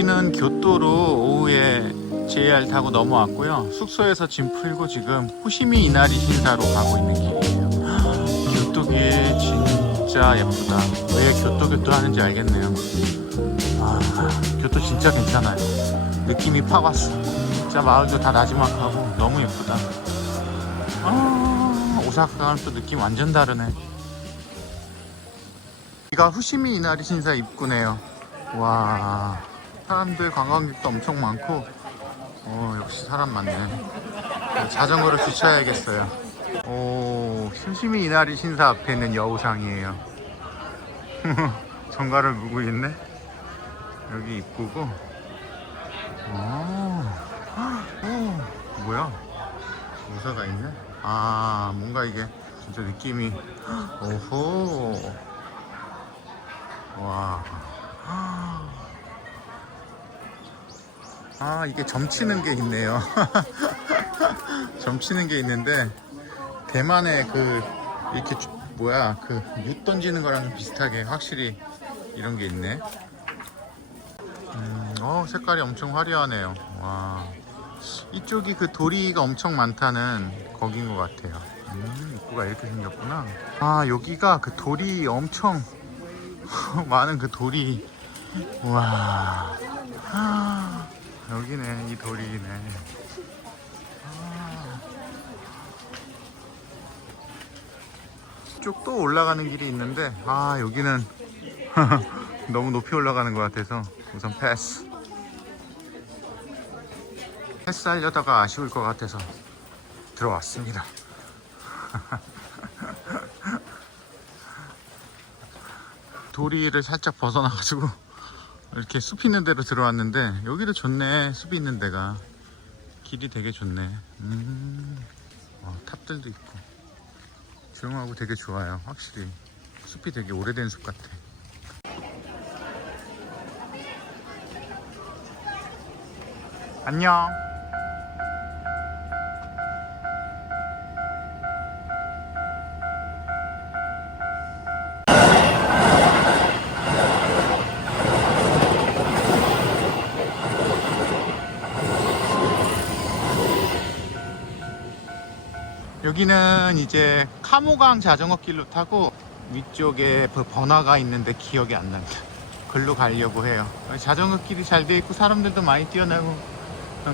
여기는 교토로 오후에 JR 타고 넘어왔고요. 숙소에서 짐 풀고 지금 후시미 이나리 신사로 가고 있는 길이에요. 교토기 진짜 예쁘다. 왜 교토 교토 하는지 알겠네요. 아, 교토 진짜 괜찮아요. 느낌이 팍 왔어. 진짜 마을도 다 나지막하고 너무 예쁘다. 아, 오사카는 또 느낌 완전 다르네. 여기가 후시미 이나리 신사 입구네요. 와, 사람들 관광객도 엄청 많고, 어, 역시 사람 많네. 자전거를 주차해야겠어요. 오, 후시미 이나리 신사 앞에 있는 여우상이에요. 정가를 물고 있네. 여기 입구고. 오, 오, 뭐야? 모사가 있네? 아, 뭔가 이게 진짜 느낌이. 오호. 와. 아, 이게 점치는 게 있네요. 점치는 게 있는데, 대만의 그, 이렇게, 주- 뭐야, 그, 윷 던지는 거랑 좀 비슷하게 확실히 이런 게 있네. 음, 어, 색깔이 엄청 화려하네요. 와. 이쪽이 그 도리가 엄청 많다는 거긴 것 같아요. 음, 입구가 이렇게 생겼구나. 아, 여기가 그 돌이 엄청 많은 그 돌이. 와. 아, 여기네, 이 돌이네. 아. 이쪽 또 올라가는 길이 있는데, 아, 여기는 너무 높이 올라가는 것 같아서 우선 패스. 패스하려다가 아쉬울 것 같아서 들어왔습니다. 도리를 살짝 벗어나가지고 이렇게 숲 있는 데로 들어왔는데 여기도 좋네 숲이 있는 데가. 길이 되게 좋네. 음, 어, 탑들도 있고. 조용하고 되게 좋아요 확실히. 숲이 되게 오래된 숲 같아. 안녕 여기는 이제 카모강 자전거 길로 타고 위쪽에 그 번화가 있는데 기억이 안 납니다. 글로 가려고 해요. 자전거 길이 잘 돼 있고 사람들도 많이 뛰어나고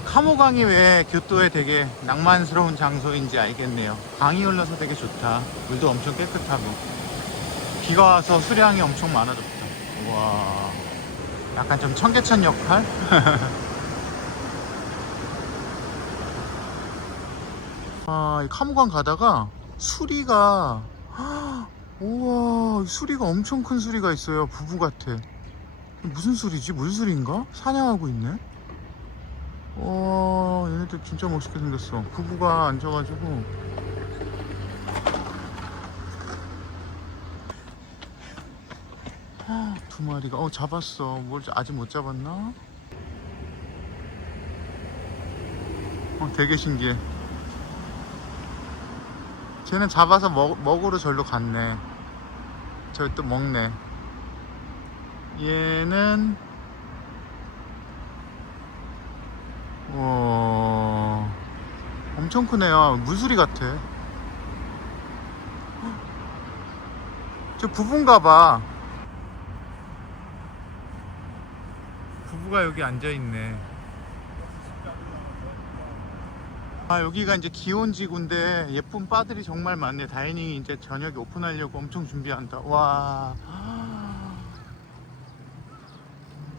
카모강이 왜 교토에 되게 낭만스러운 장소인지 알겠네요. 강이 흘러서 되게 좋다. 물도 엄청 깨끗하고 비가 와서 수량이 엄청 많아졌다. 와, 약간 좀 청계천 역할? 아, 이 카모강 가다가 수리가 우와, 수리가 엄청 큰 수리가 있어요. 부부 같아. 무슨 수리지? 물 수리인가? 사냥하고 있네. 와, 얘네들 진짜 멋있게 생겼어. 부부가 앉아가지고. 아, 두 마리가. 어, 잡았어. 뭘 아직 못 잡았나? 어, 되게 신기해. 쟤는 잡아서 먹, 먹으러 절로 갔네. 저또 먹네. 얘는 와 엄청 크네요. 물수리 같아. 저 부부인가 봐. 부부가 여기 앉아 있네. 아 여기가 이제 기온지구인데 예쁜 바들이 정말 많네. 다이닝이 이제 저녁에 오픈하려고 엄청 준비한다. 와.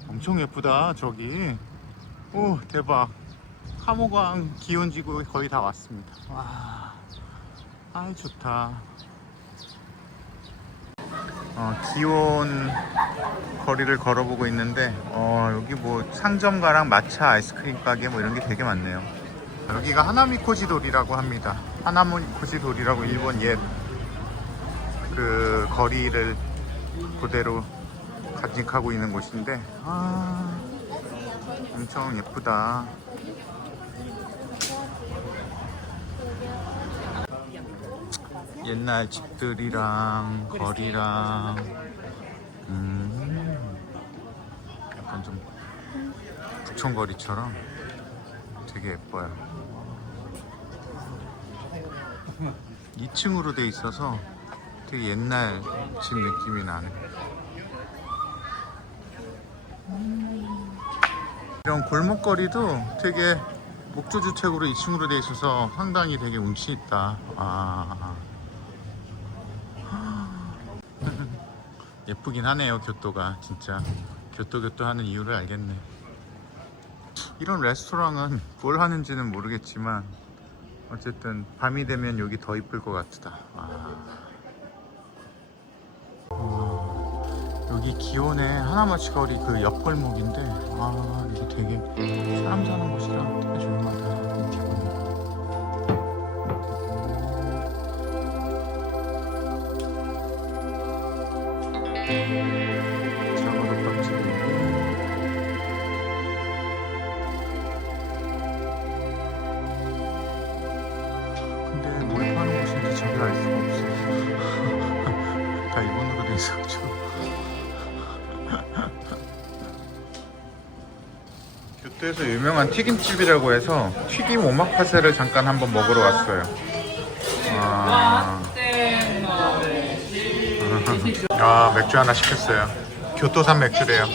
엄청 예쁘다 저기. 오 대박. 카모강 기온지구 거의 다 왔습니다. 와. 아이 좋다. 어, 기온 거리를 걸어보고 있는데 어, 여기 뭐 상점가랑 마차 아이스크림 가게 뭐 이런 게 되게 많네요 여기가 하나미코지 돌이라고 합니다. 하나미코지 돌이라고 일본 옛 그 거리를 그대로 간직하고 있는 곳인데 아 엄청 예쁘다. 옛날 집들이랑 거리랑 음 약간 좀 옥천거리처럼 되게 예뻐요. 2층으로 돼 있어서 되게 옛날 집 느낌이 나네. 이런 골목거리도 되게 목조 주택으로 2층으로 돼 있어서 상당히 되게 운치 있다. 아. 예쁘긴 하네요 교토가 진짜 교토 교토 하는 이유를 알겠네. 이런 레스토랑은 뭘 하는지는 모르겠지만 어쨌든 밤이 되면 여기 더 이쁠 것 같다. 아. 어, 여기 기온의 하나마치 거리 그 옆골목인데 아 이거 되게 사람 사는 곳이라 되게 조용하다 이기 교토에서 유명한 튀김집이라고 해서 튀김 오마카세를 잠깐 한번 먹으러 왔어요. 아, 아 맥주 하나 시켰어요. 교토산 맥주래요.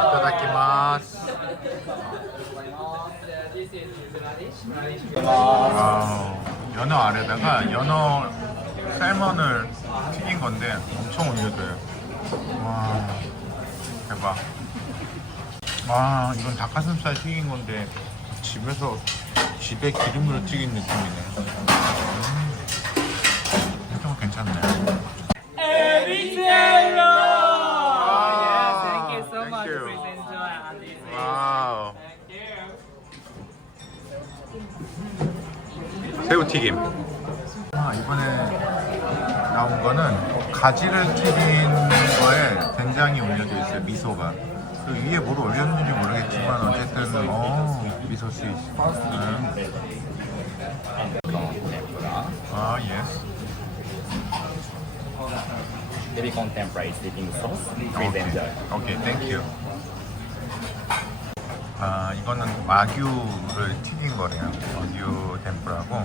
이따다키마스. 와우, 연어 아래다가 연어 살몬을 튀긴 건데 엄청 올려줘요. 와, 대박. 와, 이건 닭가슴살 튀긴 건데 집에서 집에 기름으로 튀긴 느낌이네. 음, 좀 괜찮네. Hello! Yes, thank you so thank much. you. Please enjoy and this is- 와우, Thank you. 새우튀김. 아, 이번에 나온 거는 가지를 튀긴 거에 된장이 올려져 있어요, 미소가. 그 위에 뭘 올렸는지 모르겠지만 어쨌든 어 미소 스위치. 음. 아 예스. Very contemporary sleeping sauce. Enjoy. 오케이, 땡큐. 아, 이거는 와규를 튀긴 거래요. 와규 덴프라고.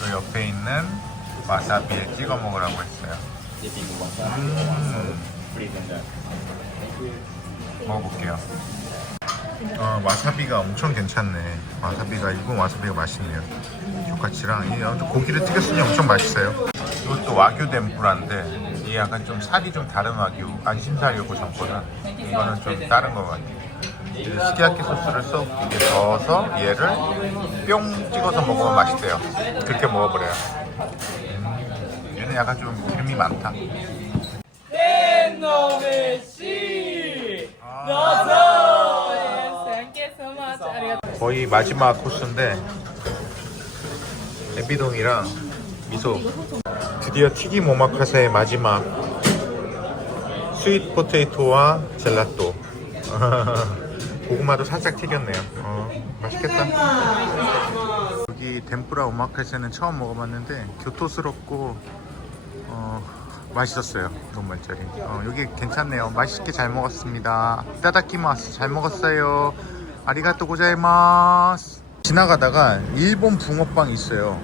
그 옆에 있는 와사비에 찍어 먹으라고 했어요. Sauce. 음. 먹어볼게요. 어, 와사비가 엄청 괜찮네. 와사비가 일본 와사비가 맛있네요. 교카치랑 이 고기를 튀겼으니 엄청 맛있어요. 이것도 와규 덴프라인데 이게 약간 좀 살이 좀 다른 와규 안심살이고 전보다 이거는 좀 다른 것 같아요. 이 스키야키 소스를 쏙 이렇게 넣어서 얘를 뿅 찍어서 먹으면 맛있대요. 그렇게 먹어버려요. 음, 얘는 약간 좀 기름이 많다. 네, 너도! Yes, thank you so much. 아리가또. 거의 마지막 코스인데 에비동이랑 미소. 드디어 튀김 오마카세의 마지막 스윗 포테이토와 젤라또. 고구마도 살짝 튀겼네요. 어, 맛있겠다. 여기 덴뿌라 오마카세는 처음 먹어봤는데 교토스럽고 어, 맛있었어요. 노말짜리. 어, 여기 괜찮네요. 맛있게 잘 먹었습니다. 따다키마스 잘 먹었어요 아리가또 고자이마스. 지나가다가 일본 붕어빵 있어요.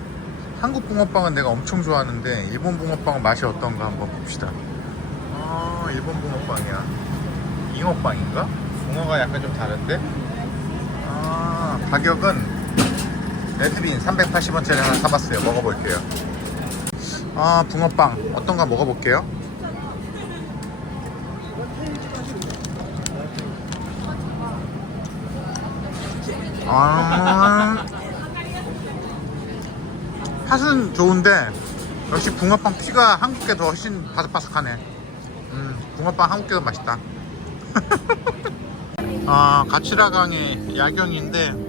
한국 붕어빵은 내가 엄청 좋아하는데 일본 붕어빵은 맛이 어떤가 한번 봅시다. 아 일본 붕어빵이야. 잉어빵인가? 붕어가 약간 좀 다른데? 아 가격은 레드빈 380원짜리 하나 사봤어요. 먹어볼게요. 아 붕어빵 어떤가 먹어볼게요 아. 팥은 좋은데 역시 붕어빵 피가 한국 게 더 훨씬 바삭바삭하네. 음 붕어빵 한국 게 더 맛있다. 아 가치라강의 야경인데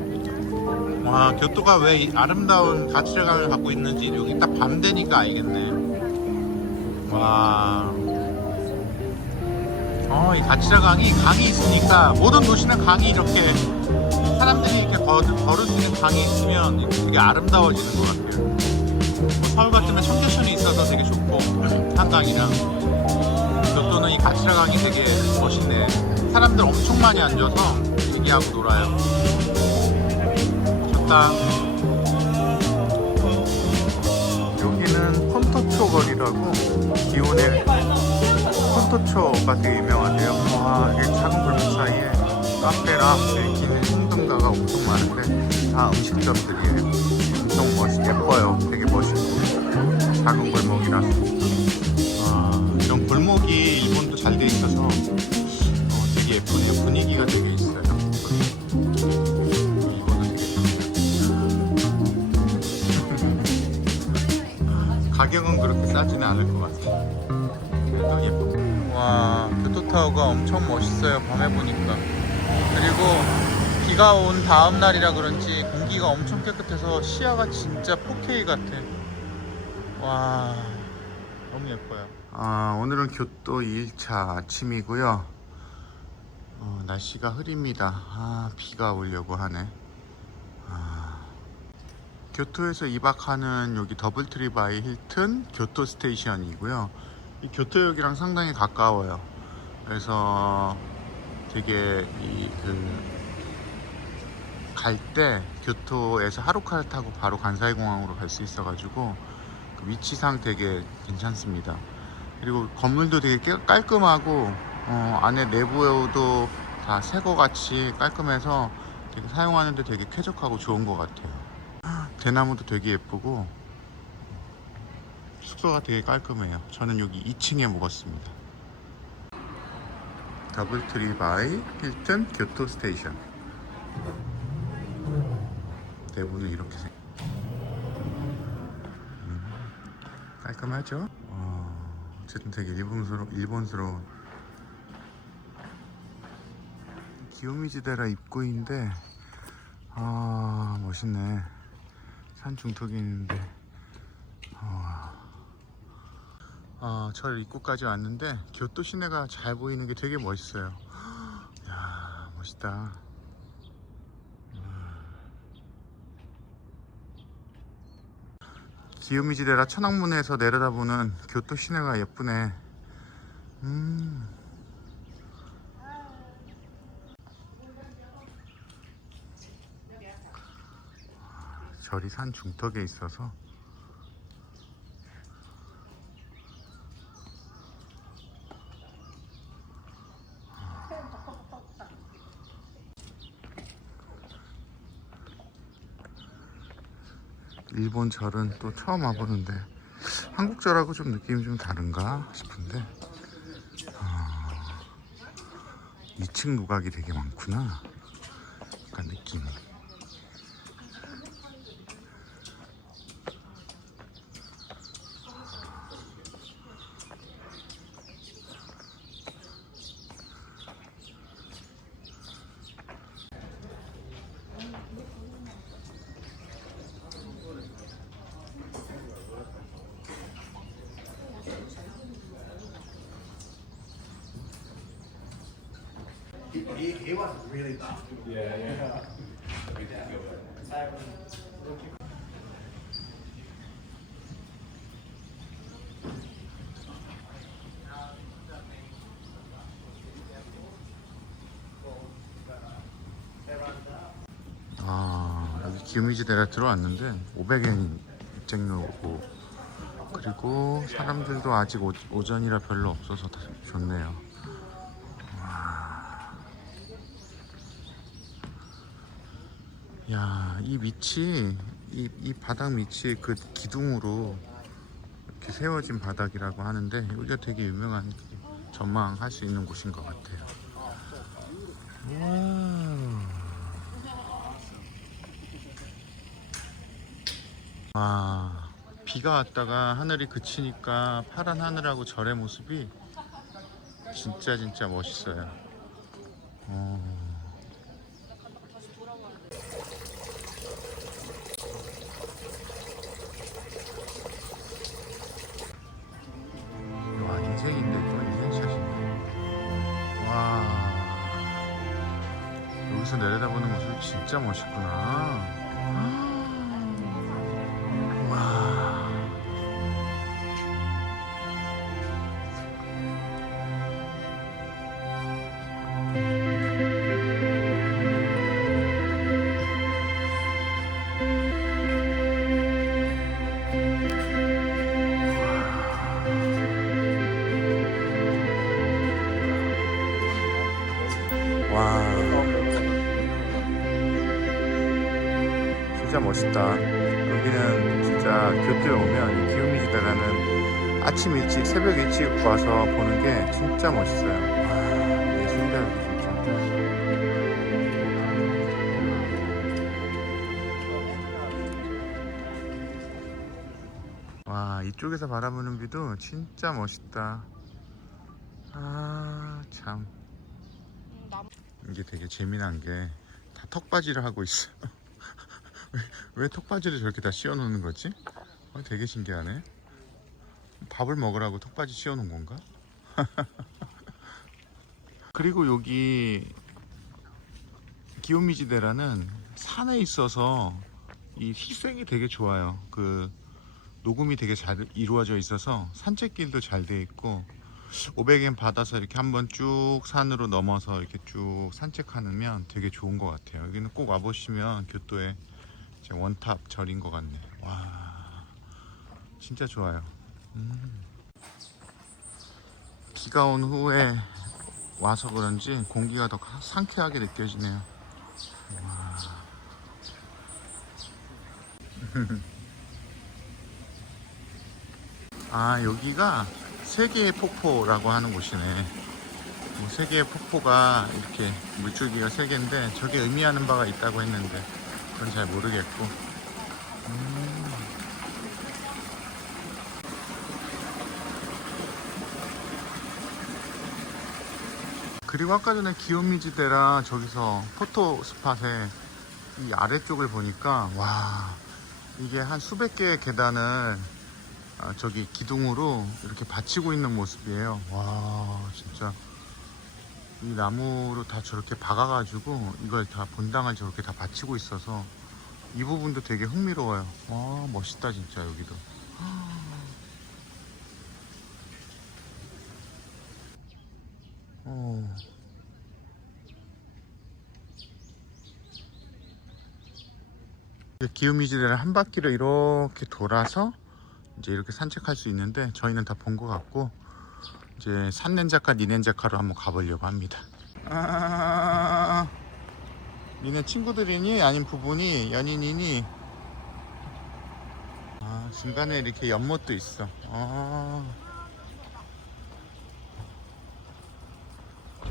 와 교토가 왜 이 아름다운 가치라강을 갖고 있는지 여기 딱 밤 되니까 알겠네. 와. 어, 이 가치라강이 강이 있으니까 모든 도시는 강이 이렇게 사람들이 이렇게 걸, 걸을 수 있는 강이 있으면 되게 아름다워지는 것 같아요. 뭐 서울 같으면 청계천이 있어서 되게 좋고 한강이랑 교토는 이 가치라강이 되게 멋있네. 사람들 엄청 많이 앉아서 얘기하고 놀아요. 좋다. 여기는 폰토초 거리라고 기온에 폰토초가 되게 유명하대요. 와, 이게 작은 골목 사이에 카페랑 긴 행동가가 엄청 많은데 다 음식점들이에요. 엄청 멋있, 예뻐요. 되게 멋있고 작은 골목이라. 아, 이런 골목이 일본도 잘 돼 있어서 어, 되게 예쁘네요. 분위기가 되게 있어요. 가격은 그렇게 싸지는 않을 것 같아요. 그래도 예쁘고. 와, 교토타워가 엄청 멋있어요. 밤에 보니까. 비가 온 다음 날이라 그런지 공기가 엄청 깨끗해서 시야가 진짜 4K 같아. 와, 너무 예뻐요. 아, 오늘은 교토 2일차 아침이고요. 어, 날씨가 흐립니다. 아, 비가 오려고 하네. 아, 교토에서 2박하는 여기 더블트리 바이 힐튼 교토 스테이션이고요. 이 교토역이랑 상당히 가까워요. 그래서 되게 이그 갈 때 교토에서 하루카를 타고 바로 간사이 공항으로 갈 수 있어가지고 그 위치상 되게 괜찮습니다. 그리고 건물도 되게 깨- 깔끔하고 어, 안에 내부도 다 새거 같이 깔끔해서 되게 사용하는데 되게 쾌적하고 좋은 것 같아요. 대나무도 되게 예쁘고 숙소가 되게 깔끔해요. 저는 여기 2층에 묵었습니다. 더블트리 바이 힐튼 교토 스테이션. 대부분 이렇게 생. 음, 깔끔하죠? 어, 어쨌든 되게 일본스러 일본스러운 기요미지데라 입구인데 아 멋있네. 산 중턱에 있는데 어, 절 입구까지 왔는데 교토 시내가 잘 보이는 게 되게 멋있어요. 야 멋있다. 기요미지데라 천왕문에서 내려다보는 교토 시내가 예쁘네. 음. 절이 산 중턱에 있어서 일본 절은 또 처음 와보는데 한국 절하고 좀 느낌이 좀 다른가 싶은데 아, 2층 누각이 되게 많구나. 약간 느낌이 아 여기 기요미지 대가 들어왔는데 500엔 입장료고. 그리고 사람들도 아직 오, 오전이라 별로 없어서 다 좋네요 야, 이 밑이 이, 이 바닥 밑이 그 기둥으로 이렇게 세워진 바닥이라고 하는데 여기가 되게 유명한 전망할 수 있는 곳인 것 같아요. 와. 아, 비가 왔다가 하늘이 그치니까 파란 하늘하고 절의 모습이 진짜 진짜 멋있어요. 어. 내려다보는 모습이 진짜 멋있구나. 진짜 멋있다. 여기는 진짜 교토에 오면 이 기요미지다라는 아침 일찍 새벽 일찍 와서 보는 게 진짜 멋있어요. 와, 예술이다 여기 진짜. 와 이쪽에서 바라보는 뷰도 진짜 멋있다. 아 참. 이게 되게 재미난 게 다 턱받이를 하고 있어. 왜, 왜 턱받이를 저렇게 다 씌워놓는 거지? 어, 되게 신기하네. 밥을 먹으라고 턱받이 씌워놓은 건가? 그리고 여기 기요미지대라는 산에 있어서 이 희생이 되게 좋아요. 그 녹음이 되게 잘 이루어져 있어서 산책길도 잘 돼 있고 500엔 받아서 이렇게 한번 쭉 산으로 넘어서 이렇게 쭉 산책하면 되게 좋은 것 같아요. 여기는 꼭 와보시면 교토의 이제 원탑 절인 것 같네. 와, 진짜 좋아요. 음. 비가 온 후에 와서 그런지 공기가 더 상쾌하게 느껴지네요. 와. 아, 여기가 세계의 폭포라고 하는 곳이네. 뭐 세계의 폭포가 이렇게 물줄기가 세 개인데 저게 의미하는 바가 있다고 했는데 그건 잘 모르겠고. 음. 그리고 아까 전에 기요미지대라 저기서 포토 스팟에 이 아래쪽을 보니까 와 이게 한 수백 개의 계단을 아, 저기 기둥으로 이렇게 받치고 있는 모습이에요. 와, 진짜 이 나무로 다 저렇게 박아가지고 이걸 다 본당을 저렇게 다 받치고 있어서 이 부분도 되게 흥미로워요. 와, 멋있다 진짜 여기도. 어. 기요미지대를 한 바퀴를 이렇게 돌아서 이제 이렇게 산책할 수 있는데 저희는 다 본 것 같고 이제 3년작가 2년작가로 한번 가보려고 합니다. 아, 니네 친구들이니 아닌 부부니 연인이니 아, 중간에 이렇게 연못도 있어. 아.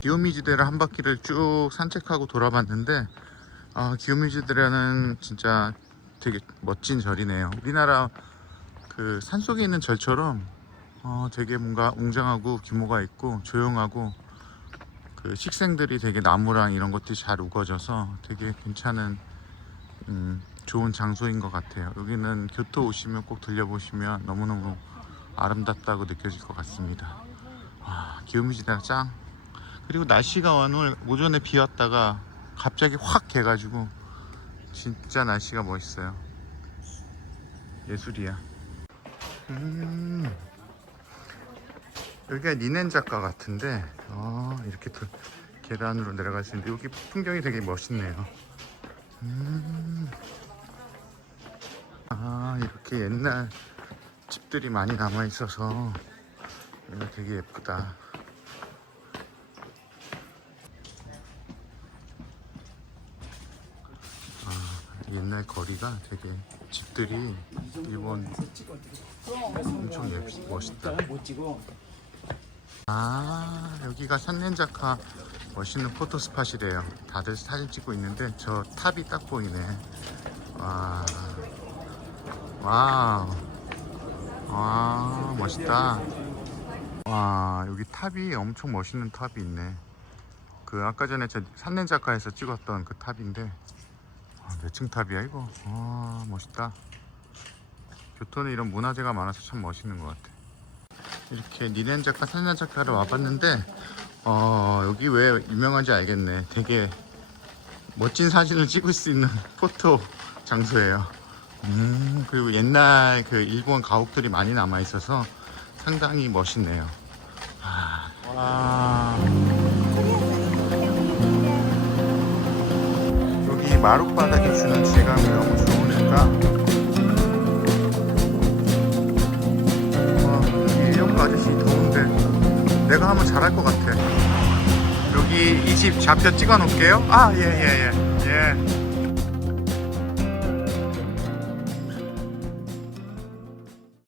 기요미지대를 한 바퀴를 쭉 산책하고 돌아봤는데 아, 기요미지대라는 진짜 되게 멋진 절이네요. 우리나라 그 산속에 있는 절처럼 어, 되게 뭔가 웅장하고 규모가 있고 조용하고 그 식생들이 되게 나무랑 이런 것들이 잘 우거져서 되게 괜찮은 음, 좋은 장소인 것 같아요. 여기는 교토 오시면 꼭 들려보시면 너무너무 아름답다고 느껴질 것 같습니다. 와, 기요미지대가 짱. 그리고 날씨가 오늘 오전에 비 왔다가 갑자기 확 개가지고 진짜 날씨가 멋있어요. 예술이야. 음, 여기가 니넨 작가 같은데, 아, 이렇게 또 계단으로 내려갈 수 있는데, 여기 풍경이 되게 멋있네요. 음, 아, 이렇게 옛날 집들이 많이 남아 있어서, 되게 예쁘다. 아, 옛날 거리가 되게 집들이 일본 엄청 예쁘, 멋있다. 아 여기가 산렌자카 멋있는 포토 스팟이래요. 다들 사진 찍고 있는데 저 탑이 딱 보이네. 와, 와우, 와 멋있다. 와 여기 탑이 엄청 멋있는 탑이 있네. 그 아까 전에 저 산렌자카에서 찍었던 그 탑인데 아, 몇층 탑이야 이거? 와 멋있다. 교토는 이런 문화재가 많아서 참 멋있는 것 같아. 이렇게 니넨 작가, 산렌 작가를 와봤는데 어, 여기 왜 유명한지 알겠네. 되게 멋진 사진을 찍을 수 있는 포토 장소예요. 음, 그리고 옛날 그 일본 가옥들이 많이 남아 있어서 상당히 멋있네요. 아, 와. 여기 마룻바닥에 주는 질감이 너무 좋으니까 아저씨 더운데 내가 하면 잘할 것 같아. 여기 이 집 좌표 찍어 놓을게요. 아 예 예 예 예, 예.